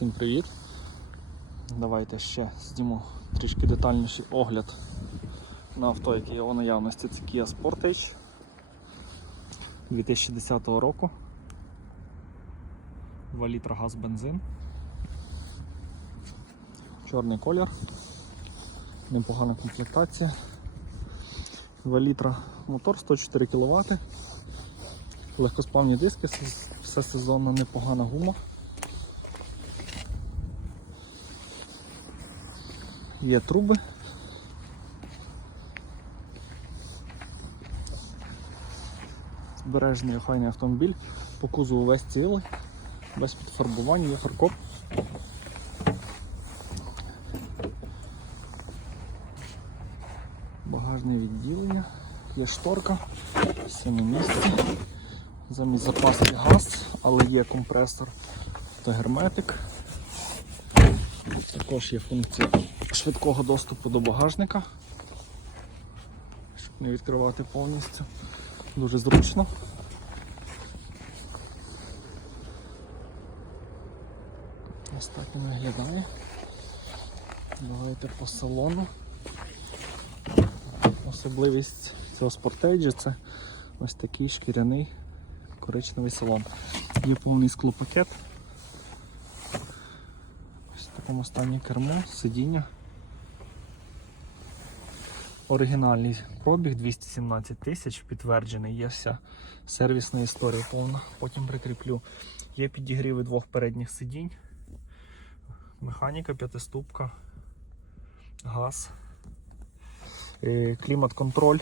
Всім привіт! Давайте ще зніму трішки детальніший огляд на авто, яке є у наявності. Це Kia Sportage 2010 року. 2 літра газ бензин. Чорний колір. Непогана комплектація. 2 літра мотор, 104 кВт. Легкосплавні диски, все сезонно непогана гума. Є труби. Збережений охайний автомобіль, по кузову весь цілий, без підфарбування, є фаркоп. Багажне відділення, є шторка, все на місці. Замість запаски газ, але є компресор та герметик. Також є функція швидкого доступу до багажника, щоб не відкривати повністю. Дуже зручно. Ось так він виглядає. Давайте по салону. Особливість цього спортейджа це ось такий шкіряний коричневий салон. Є повний склопакет. Ось в такому стані кермо, сидіння. Оригінальний пробіг 217 тисяч, підтверджений, є вся сервісна історія повна. Потім прикріплю. Є підігріви двох передніх сидінь, механіка, п'ятиступка, газ, е, клімат-контроль,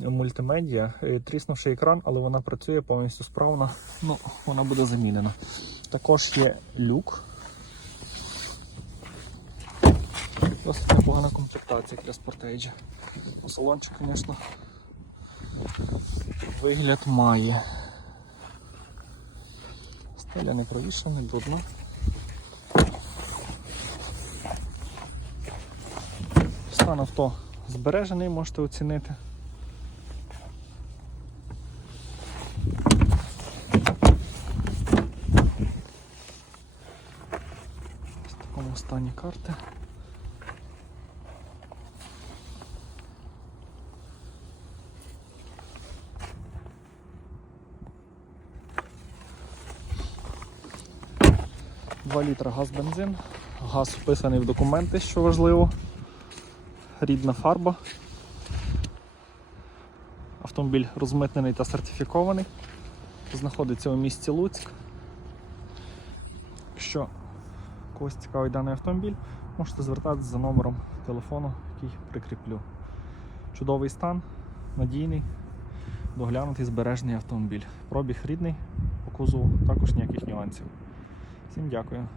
мультимедіа, Е, тріснувши екран, але вона працює повністю справно, ну, вона буде замінена. Також є люк. Досить непогана комплектація для спортейджа. Салончик, звісно, вигляд має. Стеля не провішена, не. Стан авто збережений, можете оцінити. В такому стані карти. Два літра газ бензин. Газ вписаний в документи, що важливо. Рідна фарба. Автомобіль розмитнений та сертифікований. Знаходиться у місті Луцьк. Якщо когось цікавий даний автомобіль, можете звертатися за номером телефону, який прикріплю. Чудовий стан, надійний, доглянутий збережений автомобіль. Пробіг рідний, по кузову також ніяких нюансів. Всім дякую.